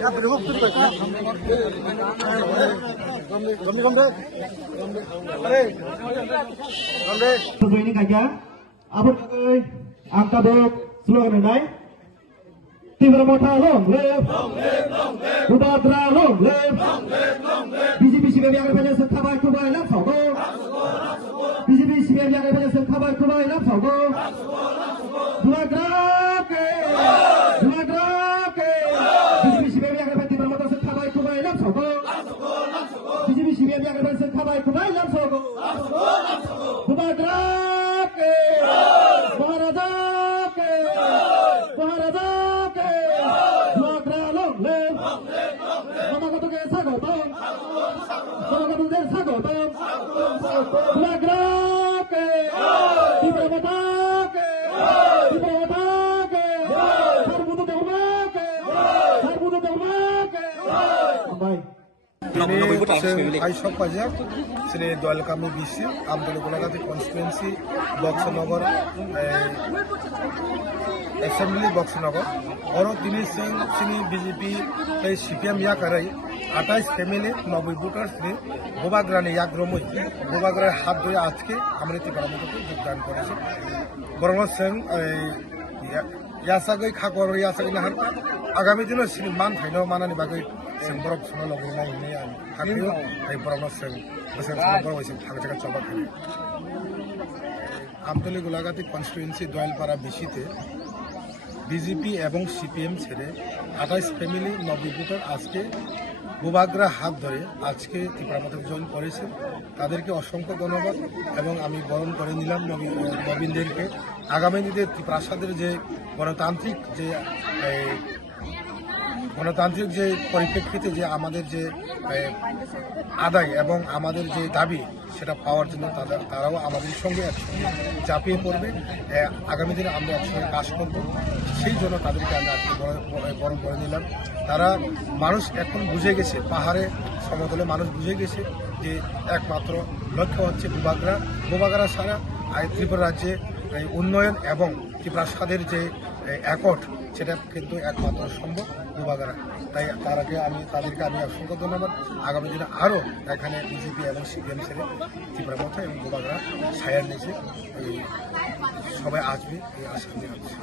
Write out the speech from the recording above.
Ini kaja, apa angka dok slogan ini? Timur Mota long live, Budadra long live, BJP CPM yang ada sekhabai kubai lam sogo, BJP CPM yang ada sekhabai kubai lam sogo, Budadra ke, BJP CPM yang ada Timur Mota sekhabai kubai lam sogo, BJP CPM yang ada sekhabai kubai lam sogo, Budadra ke, Maharaja ke, Budadra long live, Mama kata ke sagotom, Budadra ke, Timur Mota ke, Sarbudu Dharma ke, Bye. আইসব বাজার শ্রী দয়ালকামী বিসি Amtali Golaghati constituency Boxanagar assembly Boxanagar অরো তিনি সিং সিনি BJP CPM ইয়াকারাই 28 family 90 voter Shri গোবাগ্রানে ইয়াগ্রমই গোবাগ্রার হাত ধরে আজকে আমরা ত্রিপুরামতে যোগদান করেছি বরং সিং ইয়াসাগৈ খাকর ইয়াসাগৈ নাহার আগামী দিনে শ্রী মান ফাইনাও মানানি বাগৈ जों बरफ सुनो लगैनाय होननाय आं हाखैयो ओमफ्राय बरफनो जों बोसोर बरफ एसे थांनो थाखाय चबा खायो আমতলী গোলাঘাটি কনস্টিটুয়েন্সি দয়ালপাড়া বিসিতে বিজেপি এবং সিপিএম ছেড়ে 28 ফ্যামিলি 90 ভোটার আজকে গোবাগ্রা হাত ধরে আজকে ত্রিপুরামতে জয়েন করেছে তাদেরকে অসংখ্য ধন্যবাদ এবং আমি বরণ করে নিলাম নবীনদেরকে আগামী দিনে ত্রিপ্রাসাদের যে গণতান্ত্রিক যে পরিপ্রেক্ষিতে যে আমাদের যে আদায় এবং আমাদের যে দাবি সেটা পাওয়ার জন্য তারাও আমাদের সঙ্গে একসঙ্গে চাপিয়ে পড়বে আগামী দিনে আমরা একসঙ্গে কাজ করব সেই জন্য তাদেরকে আমরা আজকে বরণ করে নিলাম তারা মানুষ এখন বুঝে গেছে পাহাড়ে সমতলে মানুষ বুঝে গেছে যে একমাত্র লক্ষ্য হচ্ছে গোবাগ্রা ছাড়া ত্রিপুরা রাজ্যে উন্নয়ন এবং ত্রিপ্রাসাদের যে একট সেটা কিন্তু একমাত্র সম্ভব গোবাগ্রা তাই তাদেরকে আমি অসংখ্য ধন্যবাদ আগামী দিনে আরও এখানে বিজেপি এবং সিপিএম ছেড়ে ত্রিপুরামথা এবং গোবাগ্রা ছায়ার নিচে সবাই আসবে এই আশা নিয়ে আসছে।